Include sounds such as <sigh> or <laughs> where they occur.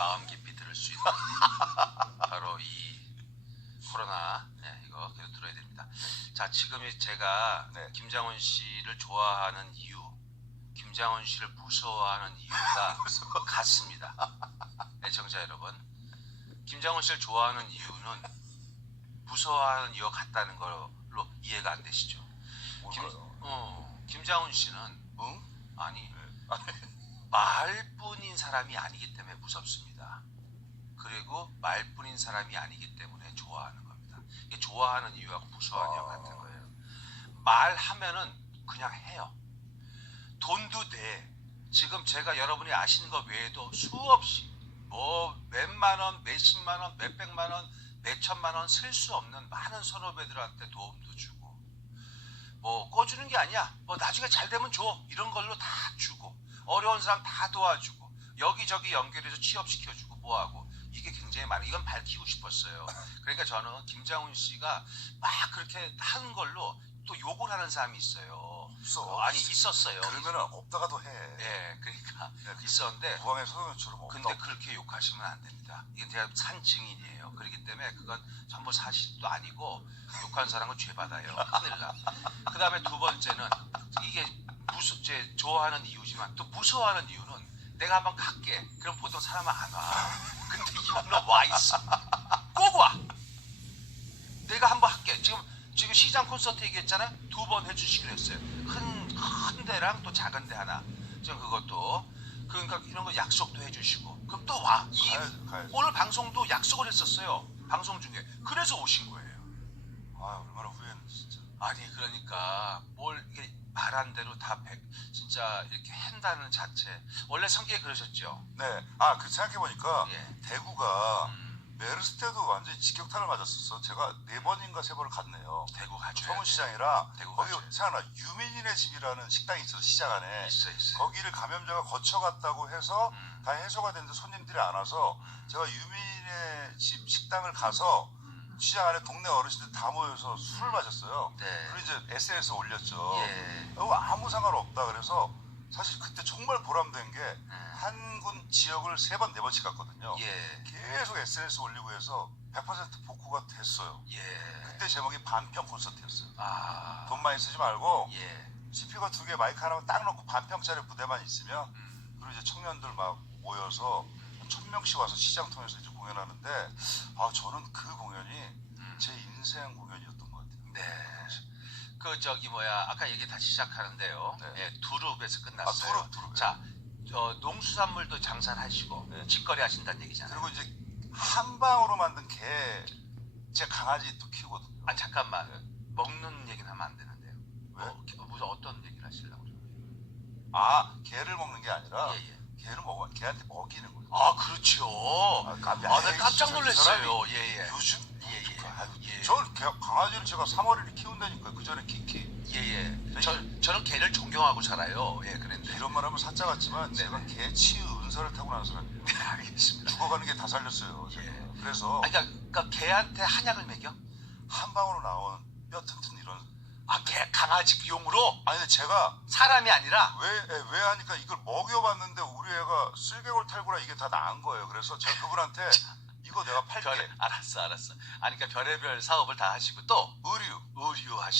마음 깊이 들을 수 있는 <laughs> 바로 이 코로나 네, 이거 계속 들어야 됩니다. 자 지금이 제가 네. 김장훈 씨를 좋아하는 이유, 김장훈 씨를 무서워하는 이유가 <laughs> 같습니다. 애청자 여러분, 김장훈 씨를 좋아하는 이유는 무서워하는 이유가 같다는 걸로 이해가 안 되시죠? 김? 어, 김장훈 씨는 응? 아니 말뿐인 사람이 아니기 때문에 무섭습니다. 그리고 말뿐인 사람이 아니기 때문에 좋아하는 겁니다. 이게 좋아하는 이유하고 무서워하는 이유가 같은 거예요. 말하면은 그냥 해요. 돈도 돼. 지금 제가 여러분이 아시는 것 외에도 수없이 뭐 몇만 원, 몇십만 원, 몇백만 원, 몇천만 원 쓸 수 없는 많은 선후배들한테 도움도 주고 뭐 꺼주는 게 아니야. 뭐 나중에 잘 되면 줘. 이런 걸로 다 주고 어려운 사람 다 도와주고 여기저기 연결해서 취업시켜주고 뭐하고 이게 굉장히 많아. 이건 밝히고 싶었어요. 그러니까 저는 김장훈 씨가 막 그렇게 하는 걸로 또 욕을 하는 사람이 있어요. 없어. 어, 아니 있었어요. 그러면은 없다가도 해. 예, 그러니까 야, 그 있었는데 부항의 소동처럼 없다. 근데 그렇게 욕하시면 안 됩니다. 이게 제가 산 증인이에요. 그렇기 때문에 그건 전부 사실도 아니고 욕한 사람은 죄 받아요. 큰일 나. 그 다음에 두 번째는 이게 무서, 제 좋아하는 이유지만 또 무서워하는 이유는 내가 한번 갈게. 그럼 보통 사람은 안 와. 근데 이분은 와 있어. 꼭 와. 내가 한번 할게. 지금 지금 시장 콘서트 얘기했잖아요. 두 번 해주시기로 했어요. 큰 큰 데랑 또 작은 데 하나. 지금 그것도 그러니까 이런 거 약속도 해주시고 그럼 또 와. 이 가야지, 가야지. 오늘 방송도 약속을 했었어요. 방송 중에 그래서 오신 거예요. 아 얼마나 후회했는지 진짜. 아니 그러니까 뭘 이게 말한 대로 다 백, 진짜 이렇게 한다는 자체 원래 성격이 그러셨죠. 네. 아 그 생각해 보니까 예. 대구가 음, 메르스 때도 완전히 직격탄을 맞았었어. 제가 네 번인가 세 번을 갔네요. 대구 가죠. 서문시장이랑 대구 거기 가죠. 생각나 유민이네 집이라는 식당이 있어서 시장 안에 있어 있어. 거기를 감염자가 거쳐갔다고 해서 음, 다 해소가 됐는데 손님들이 안 와서 음, 제가 유민의 집 식당을 가서 음. 시장 안에 동네 어르신들 다 모여서 술을 마셨어요. 네. 그리고 이제 SNS에 올렸죠. 예. 어, 아무 상관없다 그래서 사실 그때 정말 보람된 게 음. 한군 지역을 세 번 네 번씩 갔거든요. 예. 계속 SNS 올리고 해서 100% 복구가 됐어요. 예. 그때 제목이 반평 콘서트였어요. 아. 돈 많이 쓰지 말고 예. 스피커 두개 마이크 하나만 딱 놓고 반평짜리 무대만 있으면 음. 그리고 이제 청년들 막 모여서 천 명씩 와서 시장 통해서 이제 공연하는데 아 저는 그 공연이 음. 제 인생 공연이었던 것 같아요. 네. 그 저기 뭐야 아까 얘기 다시 시작하는데요. 네. 예, 두릅에서 아 끝났어요. 두릅 두릅. 자, 어, 농수산물도 장사를 하시고 네. 직거래 하신다는 얘기잖아요. 그리고 이제 한 방으로 만든 개, 제 강아지 또 키우거든요. 아 잠깐만 네. 먹는 얘기는 하면 안 되는데요. 왜? 어, 게- 무슨 어떤 얘기를 하시려고 그래요? 아 개를 먹는 게 아니라 예, 예. 개를 먹어 개한테 먹이는 거예요. 아 그렇죠. 아, 깜- 아, 나 깜짝 저 놀랐어요. 예, 예. 요즘 예, 예. 아유, 예. 전 개- 강아지를 제가 3월에 키운다니까 그 전에 키키 예, 예. 저, 저는 개를 존경하고 살아요. 예, 그런데. 이런 말 하면 사짜 같지만 네, 제가 네. 개 치유 은사를 타고 난 사람이에요. 네, 알겠습니다. 죽어가는 게 다 살렸어요. 제가. 예. 그래서 아, 그러니까, 그러니까 개한테 한약을 먹여? 한 방으로 나온 뼈 튼튼 이런. 아, 개 강아지 용으로 아니 제가 사람이 아니라 왜 왜 하니까 이걸 먹여봤는데 우리 애가 쓸개골 탈구라 이게 다 나은 거예요. 그래서 제가 그분한테 이거 내가 팔게 별에 알았어, 알았어. 아니 그러니까 별의별 사업을 다 하시고 또 의류 의류 하시고.